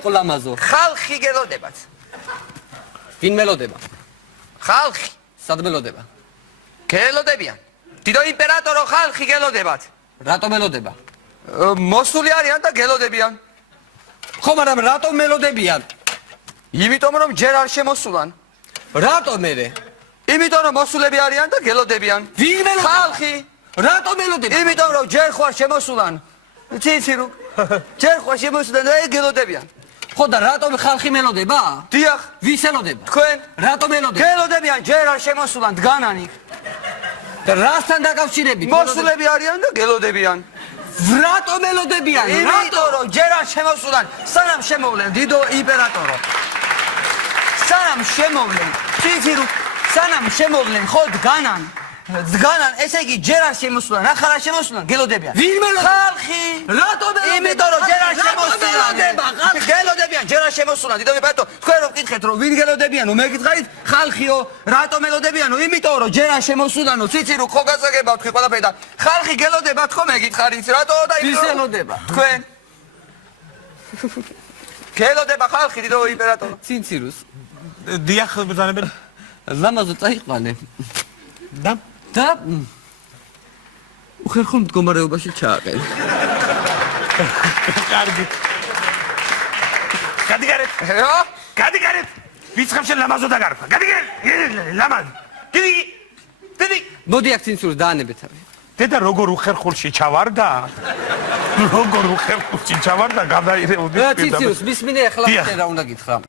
იყო ლამაზო? ხალხი გელოდებათ. ვინ მელოდება? ხალხი სად მელოდება? გელოდებიან. დიდო იმპერატორო ხალხი გელოდებათ. რატო მელოდება? მოსული არიან და გელოდებიან. ხო, მაგრამ რატო მელოდებიან? იმიტომ რომ ჯერ არ შემოსულან. რატო მერე? იმიტომ რომ მოსულები არიან და გელოდებიან. ვინ მელოდება? ხალხი. რატო მელოდება? იმიტომ რომ ჯერ ხوار შემოსულან. ციცი რო. ჯერ ხوار შემოსულან და გელოდებიან. ხო და რატომ ხალხი მელოდება? დიახ. ვის ელოდება? თქვენ. რატო მელოდება? გელოდებიან ჯერ არ შემოსულან დგანანი. და რასთან დაკავშირებით? მოსულები არიან და გელოდებიან. რატო მელოდებიან? იმიტომ რომ ჯერ არ შემოსულან, სანამ შემოვლენ დიდო იმპერატორო. სანამ შემოვლენ, ციცი რო, სანამ შემოვლენ ხო დგანან. დგანან, ესე იგი ჯერ არ შემოსულან, ახლა არ შემოსულან, გელოდებიან. ვინ მელოდება? ხალხი. რატო მელოდება? იმიტომ რომ ჯერ არ რატო შემოსულან. მელოდება? ხალხი. გელოდებიან, ჯერ არ შემოსულან, დიდო იმპერატორო. თქვენ რომ გითხეთ რომ ვინ გელოდებიანო, მე გითხარით ხალხიო, რატო მელოდებიანო? იმიტომ რომ ჯერ არ შემოსულანო, ციცი რო ხო გასაგებავ თქვენ ყველაფერი და ხალხი გელოდებათ ხო მე გითხარით, რატო და ვის ელოდება? თქვენ. გელოდება ხალხი დიდო იმპერატორო. ცინცირუს. დიახ ბრძანებენ. ლამაზო წაიყვანე. და და უხერხულ მდგომარეობაში ჩააყენე. კარგი. გადიგარეთ. რა? გადიგარეთ. ვიცხებ შენ ლამაზო დაგარქვა. გადიგარეთ. ლამაზ. დიდი. მოდი აქ ცინცურს დაანებეთ ავი. დედა როგორ უხერხულში ჩავარდა? როგორ უხერხულში ჩავარდა გადაირეოდი. ცინცურს მისმინე ახლა დიახ. რა უნდა გითხრა?